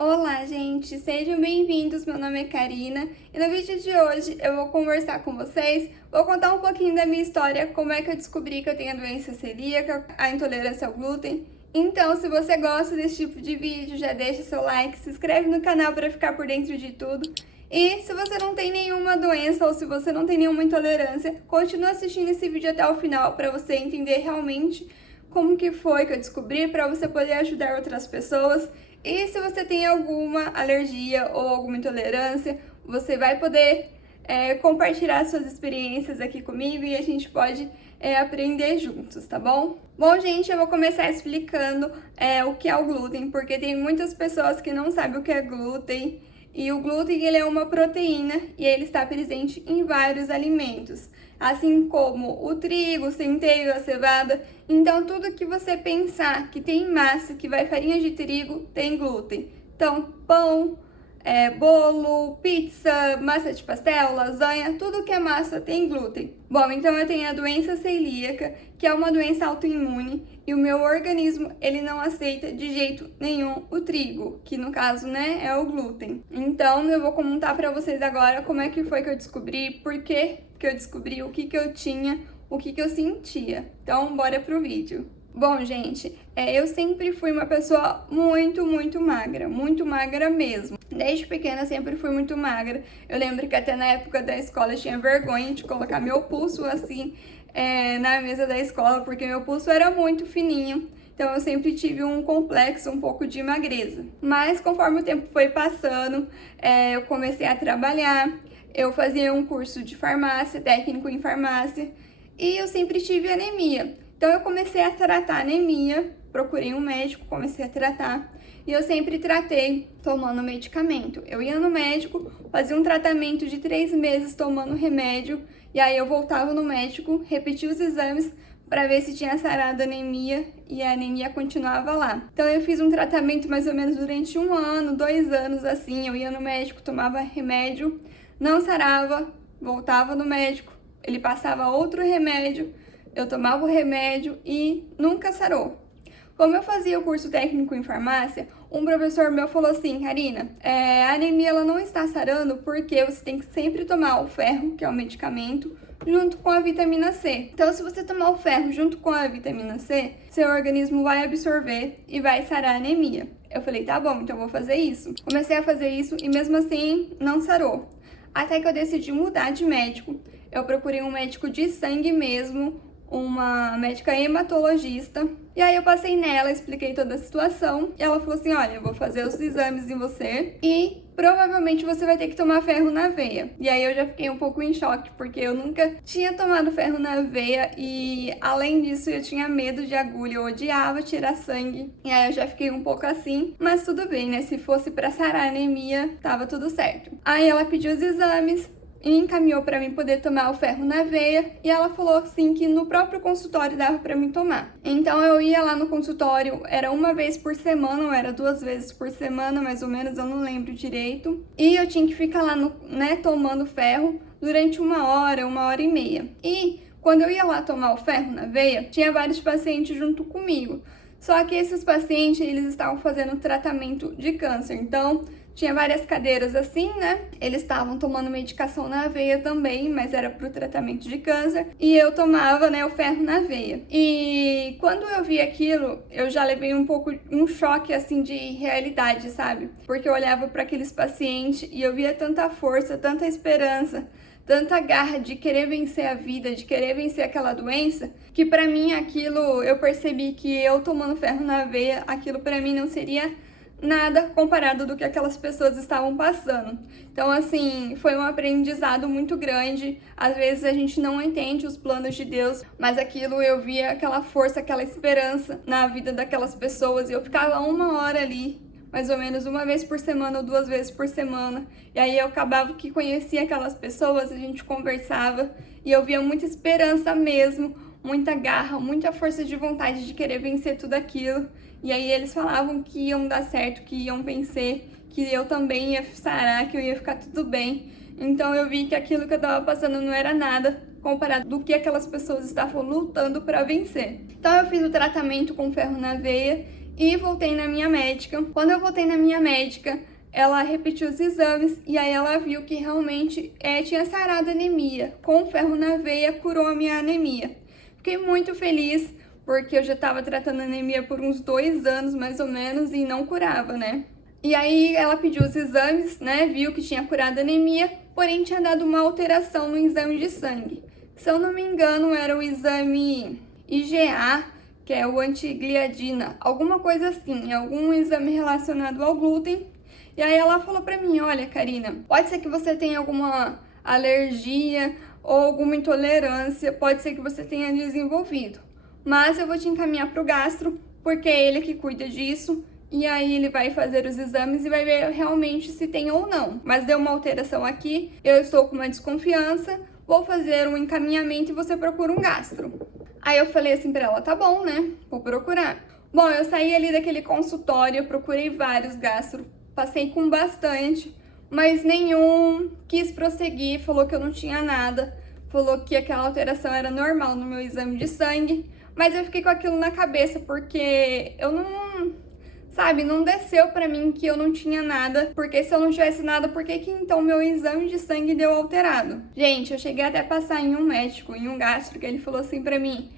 Olá, gente! Sejam bem-vindos. Meu nome é Karina e no vídeo de hoje eu vou conversar com vocês, vou contar um pouquinho da minha história, como é que eu descobri que eu tenho a doença celíaca, a intolerância ao glúten. Então, se você gosta desse tipo de vídeo, já deixa seu like, se inscreve no canal para ficar por dentro de tudo. E se você não tem nenhuma doença ou se você não tem nenhuma intolerância, continue assistindo esse vídeo até o final para você entender realmente como que foi que eu descobri, para você poder ajudar outras pessoas. E se você tem alguma alergia ou alguma intolerância, você vai poder compartilhar suas experiências aqui comigo e a gente pode aprender juntos, tá bom? Bom, gente, eu vou começar explicando o que é o glúten, porque tem muitas pessoas que não sabem o que é glúten. E o glúten, ele é uma proteína e ele está presente em vários alimentos, assim como o trigo, o centeio, a cevada. Então, tudo que você pensar que tem massa, que vai farinha de trigo, tem glúten. Então, pão, bolo, pizza, massa de pastel, lasanha, tudo que é massa tem glúten. Bom, então eu tenho a doença celíaca, que é uma doença autoimune, e o meu organismo, ele não aceita de jeito nenhum o trigo, que no caso, né, é o glúten. Então, eu vou contar pra vocês agora como é que foi que eu descobri, por que eu descobri, o que eu tinha, o que eu sentia. Então, bora pro vídeo. Bom, gente, eu sempre fui uma pessoa muito magra mesmo. Desde pequena sempre fui muito magra. Eu lembro que até na época da escola eu tinha vergonha de colocar meu pulso assim na mesa da escola, porque meu pulso era muito fininho. Então eu sempre tive um complexo, um pouco de magreza. Mas conforme o tempo foi passando, eu comecei a trabalhar, eu fazia um curso de farmácia, técnico em farmácia, e eu sempre tive anemia. Então eu comecei a tratar anemia, procurei um médico, comecei a tratar. E eu sempre tratei tomando medicamento. Eu ia no médico, fazia um tratamento de 3 meses tomando remédio. E aí eu voltava no médico, repetia os exames para ver se tinha sarado a anemia. E a anemia continuava lá. Então eu fiz um tratamento mais ou menos durante 1 ano, 2 anos assim. Eu ia no médico, tomava remédio, não sarava, voltava no médico. Ele passava outro remédio. Eu tomava o remédio e nunca sarou. Como eu fazia o curso técnico em farmácia, um professor meu falou assim: Karina, a anemia ela não está sarando porque você tem que sempre tomar o ferro, que é o medicamento, junto com a vitamina C. Então, se você tomar o ferro junto com a vitamina C, seu organismo vai absorver e vai sarar a anemia. Eu falei, tá bom, então eu vou fazer isso. Comecei a fazer isso e mesmo assim não sarou. Até que eu decidi mudar de médico. Eu procurei um médico de sangue mesmo, uma médica hematologista, e aí eu passei nela, expliquei toda a situação, e ela falou assim: olha, eu vou fazer os exames em você e provavelmente você vai ter que tomar ferro na veia. E aí eu já fiquei um pouco em choque, porque eu nunca tinha tomado ferro na veia e além disso eu tinha medo de agulha, eu odiava tirar sangue. E aí eu já fiquei um pouco assim, mas tudo bem, né? Se fosse pra sarar a anemia, tava tudo certo. Aí ela pediu os exames e encaminhou para mim poder tomar o ferro na veia, e ela falou assim que no próprio consultório dava para mim tomar. Então eu ia lá no consultório, era 1 vez por semana ou era 2 vezes por semana, mais ou menos, eu não lembro direito. E eu tinha que ficar lá tomando ferro durante 1 hora e meia. E quando eu ia lá tomar o ferro na veia, tinha vários pacientes junto comigo. Só que esses pacientes, eles estavam fazendo tratamento de câncer, então tinha várias cadeiras assim, né? Eles estavam tomando medicação na veia também, mas era pro tratamento de câncer. E eu tomava, né, o ferro na veia. E quando eu vi aquilo, eu já levei um choque, assim, de realidade, sabe? Porque eu olhava para aqueles pacientes e eu via tanta força, tanta esperança, tanta garra de querer vencer a vida, de querer vencer aquela doença, que pra mim aquilo, eu percebi que eu tomando ferro na veia, aquilo pra mim não seria nada comparado do que aquelas pessoas estavam passando. Então, assim, foi um aprendizado muito grande. Às vezes a gente não entende os planos de Deus, mas aquilo eu via aquela força, aquela esperança na vida daquelas pessoas, e eu ficava 1 hora ali, mais ou menos 1 vez por semana ou 2 vezes por semana. E aí eu acabava que conhecia aquelas pessoas, a gente conversava e eu via muita esperança mesmo, muita garra, muita força de vontade de querer vencer tudo aquilo. E aí eles falavam que iam dar certo, que iam vencer, que eu também ia sarar, que eu ia ficar tudo bem. Então eu vi que aquilo que eu tava passando não era nada comparado do que aquelas pessoas estavam lutando para vencer. Então eu fiz o tratamento com ferro na veia e voltei na minha médica. Quando eu voltei na minha médica, ela repetiu os exames e aí ela viu que realmente tinha sarado a anemia. Com ferro na veia, curou a minha anemia. Fiquei muito feliz, porque eu já estava tratando anemia por uns 2 anos, mais ou menos, e não curava, né? E aí ela pediu os exames, né? Viu que tinha curado a anemia, porém tinha dado uma alteração no exame de sangue. Se eu não me engano, era o exame IgA, que é o antigliadina, alguma coisa assim, algum exame relacionado ao glúten. E aí ela falou pra mim, olha, Karina, pode ser que você tenha alguma alergia ou alguma intolerância, pode ser que você tenha desenvolvido, mas eu vou te encaminhar pro gastro, porque é ele que cuida disso, e aí ele vai fazer os exames e vai ver realmente se tem ou não. Mas deu uma alteração aqui, eu estou com uma desconfiança, vou fazer um encaminhamento e você procura um gastro. Aí eu falei assim pra ela, tá bom, né? Vou procurar. Bom, eu saí ali daquele consultório, eu procurei vários gastro, passei com bastante, mas nenhum quis prosseguir, falou que eu não tinha nada, falou que aquela alteração era normal no meu exame de sangue, mas eu fiquei com aquilo na cabeça porque eu não, sabe, não desceu pra mim que eu não tinha nada, porque se eu não tivesse nada, por que então meu exame de sangue deu alterado? Gente, eu cheguei até a passar em um médico, em um gastro, que ele falou assim pra mim,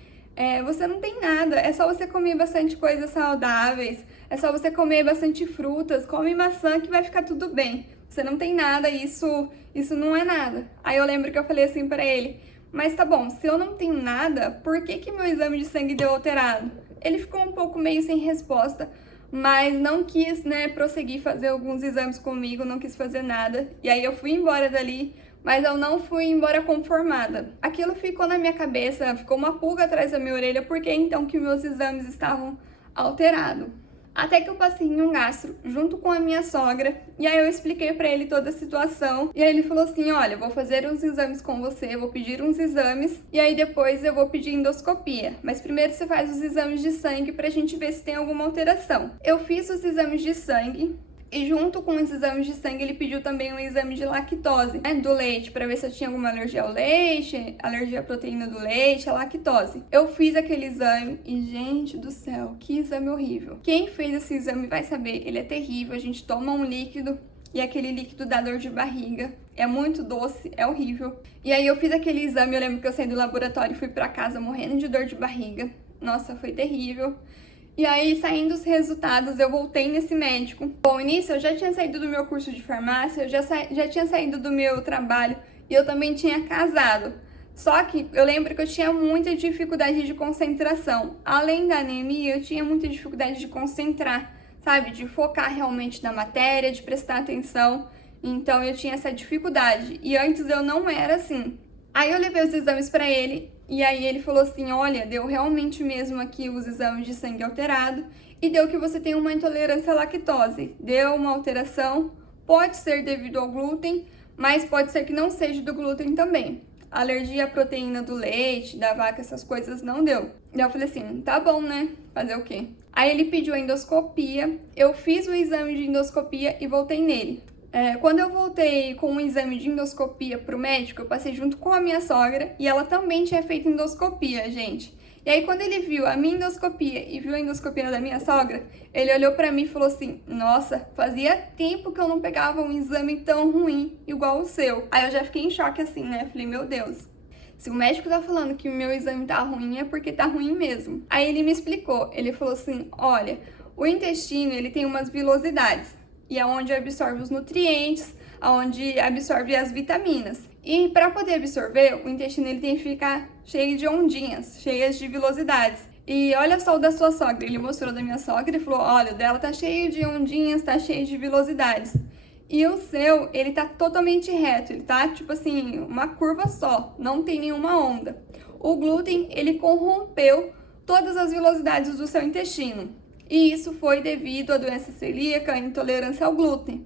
você não tem nada, é só você comer bastante coisas saudáveis, é só você comer bastante frutas, come maçã que vai ficar tudo bem. Você não tem nada, isso não é nada. Aí eu lembro que eu falei assim pra ele, mas tá bom, se eu não tenho nada, por que meu exame de sangue deu alterado? Ele ficou um pouco meio sem resposta, mas não quis, né, prosseguir fazer alguns exames comigo, não quis fazer nada. E aí eu fui embora dali, mas eu não fui embora conformada. Aquilo ficou na minha cabeça, ficou uma pulga atrás da minha orelha, porque então que meus exames estavam alterados. Até que eu passei em um gastro junto com a minha sogra, e aí eu expliquei pra ele toda a situação, e aí ele falou assim, olha, eu vou fazer uns exames com você, vou pedir uns exames, e aí depois eu vou pedir endoscopia, mas primeiro você faz os exames de sangue pra gente ver se tem alguma alteração. Eu fiz os exames de sangue, e junto com os exames de sangue, ele pediu também um exame de lactose, né, do leite, para ver se eu tinha alguma alergia ao leite, alergia à proteína do leite, à lactose. Eu fiz aquele exame e, gente do céu, que exame horrível. Quem fez esse exame vai saber, ele é terrível, a gente toma um líquido e aquele líquido dá dor de barriga, é muito doce, é horrível. E aí eu fiz aquele exame, eu lembro que eu saí do laboratório e fui para casa morrendo de dor de barriga. Nossa, foi terrível. E aí, saindo os resultados, eu voltei nesse médico. Bom, início eu já tinha saído do meu curso de farmácia, eu já tinha saído do meu trabalho e eu também tinha casado. Só que eu lembro que eu tinha muita dificuldade de concentração. Além da anemia, eu tinha muita dificuldade de concentrar, sabe? De focar realmente na matéria, de prestar atenção. Então eu tinha essa dificuldade. E antes eu não era assim. Aí eu levei os exames pra ele e aí ele falou assim, olha, deu realmente mesmo aqui os exames de sangue alterado e deu que você tem uma intolerância à lactose. Deu uma alteração, pode ser devido ao glúten, mas pode ser que não seja do glúten também. Alergia à proteína do leite, da vaca, essas coisas não deu. Daí eu falei assim, tá bom, né? Fazer o quê? Aí ele pediu a endoscopia, eu fiz o exame de endoscopia e voltei nele. Quando eu voltei com um exame de endoscopia pro médico, eu passei junto com a minha sogra e ela também tinha feito endoscopia, gente. E aí quando ele viu a minha endoscopia e viu a endoscopia da minha sogra, ele olhou pra mim e falou assim, nossa, fazia tempo que eu não pegava um exame tão ruim igual o seu. Aí eu já fiquei em choque assim, né? Falei, meu Deus, se o médico tá falando que o meu exame tá ruim, é porque tá ruim mesmo. Aí ele me explicou, ele falou assim, olha, o intestino, ele tem umas vilosidades. E é onde absorve os nutrientes, onde absorve as vitaminas. E para poder absorver, o intestino ele tem que ficar cheio de ondinhas, cheias de vilosidades. E olha só o da sua sogra, ele mostrou da minha sogra e falou, olha, o dela tá cheio de ondinhas, tá cheio de vilosidades. E o seu, ele tá totalmente reto, ele tá tipo assim, uma curva só, não tem nenhuma onda. O glúten, ele corrompeu todas as vilosidades do seu intestino. E isso foi devido à doença celíaca, à intolerância ao glúten.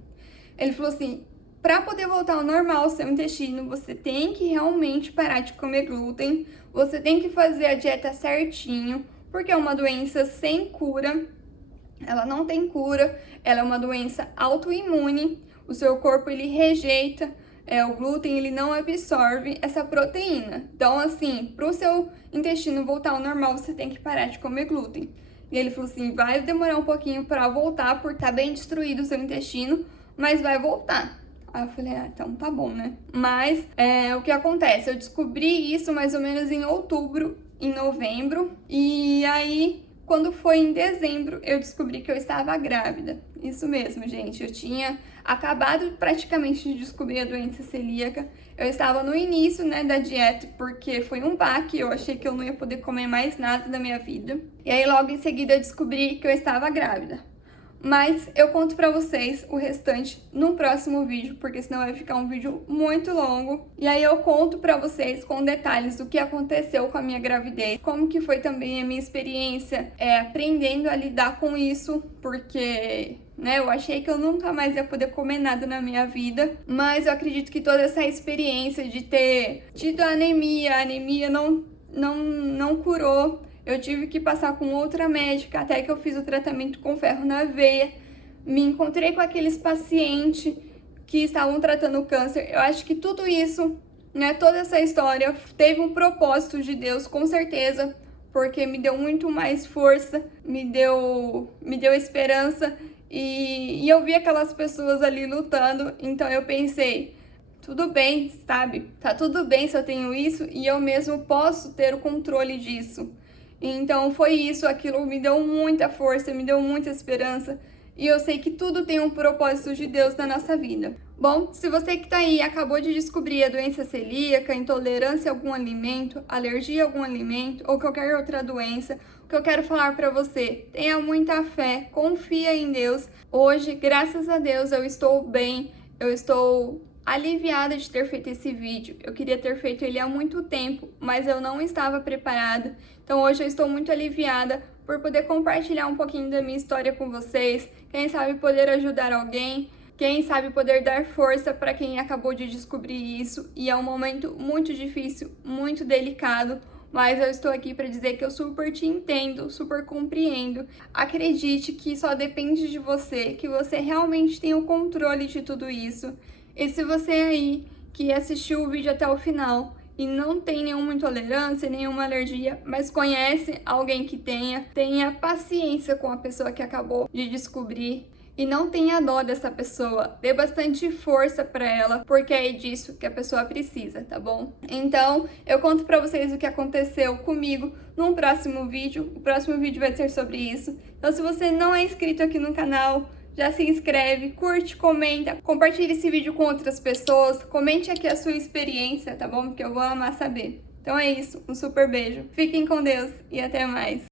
Ele falou assim, para poder voltar ao normal o seu intestino, você tem que realmente parar de comer glúten, você tem que fazer a dieta certinho, porque é uma doença sem cura, ela não tem cura, ela é uma doença autoimune, o seu corpo ele rejeita o glúten, ele não absorve essa proteína. Então, assim, para o seu intestino voltar ao normal, você tem que parar de comer glúten. E ele falou assim, vai demorar um pouquinho pra voltar, porque tá bem destruído o seu intestino, mas vai voltar. Aí eu falei, então tá bom, né? Mas o que acontece? Eu descobri isso mais ou menos em outubro, em novembro, e aí quando foi em dezembro eu descobri que eu estava grávida. Isso mesmo, gente, eu tinha acabado praticamente de descobrir a doença celíaca. Eu estava no início, né, da dieta, porque foi um baque, eu achei que eu não ia poder comer mais nada da minha vida. E aí logo em seguida eu descobri que eu estava grávida. Mas eu conto pra vocês o restante num próximo vídeo, porque senão vai ficar um vídeo muito longo. E aí eu conto pra vocês com detalhes do que aconteceu com a minha gravidez, como que foi também a minha experiência aprendendo a lidar com isso, porque né, eu achei que eu nunca mais ia poder comer nada na minha vida, mas eu acredito que toda essa experiência de ter tido anemia, a anemia não curou. Eu tive que passar com outra médica até que eu fiz o tratamento com ferro na veia. Me encontrei com aqueles pacientes que estavam tratando câncer. Eu acho que tudo isso, né, toda essa história teve um propósito de Deus, com certeza, porque me deu muito mais força, me deu esperança e eu vi aquelas pessoas ali lutando. Então eu pensei, tudo bem, sabe? Tá tudo bem se eu tenho isso e eu mesmo posso ter o controle disso. Então foi isso, aquilo me deu muita força, me deu muita esperança. E eu sei que tudo tem um propósito de Deus na nossa vida. Bom, se você que tá aí acabou de descobrir a doença celíaca, intolerância a algum alimento, alergia a algum alimento ou qualquer outra doença, o que eu quero falar pra você, tenha muita fé, confia em Deus. Hoje, graças a Deus, eu estou bem, eu estou aliviada de ter feito esse vídeo. Eu queria ter feito ele há muito tempo, mas eu não estava preparada. Então hoje eu estou muito aliviada por poder compartilhar um pouquinho da minha história com vocês. Quem sabe poder ajudar alguém, quem sabe poder dar força para quem acabou de descobrir isso. E é um momento muito difícil, muito delicado, mas eu estou aqui para dizer que eu super te entendo, super compreendo. Acredite que só depende de você, que você realmente tem o controle de tudo isso. E se você aí que assistiu o vídeo até o final e não tem nenhuma intolerância, nenhuma alergia, mas conhece alguém que tenha paciência com a pessoa que acabou de descobrir e não tenha dó dessa pessoa, dê bastante força pra ela, porque é disso que a pessoa precisa, tá bom? Então, eu conto pra vocês o que aconteceu comigo num próximo vídeo. O próximo vídeo vai ser sobre isso. Então, se você não é inscrito aqui no canal, já se inscreve, curte, comenta, compartilhe esse vídeo com outras pessoas, comente aqui a sua experiência, tá bom? Porque eu vou amar saber. Então é isso, um super beijo, fiquem com Deus e até mais!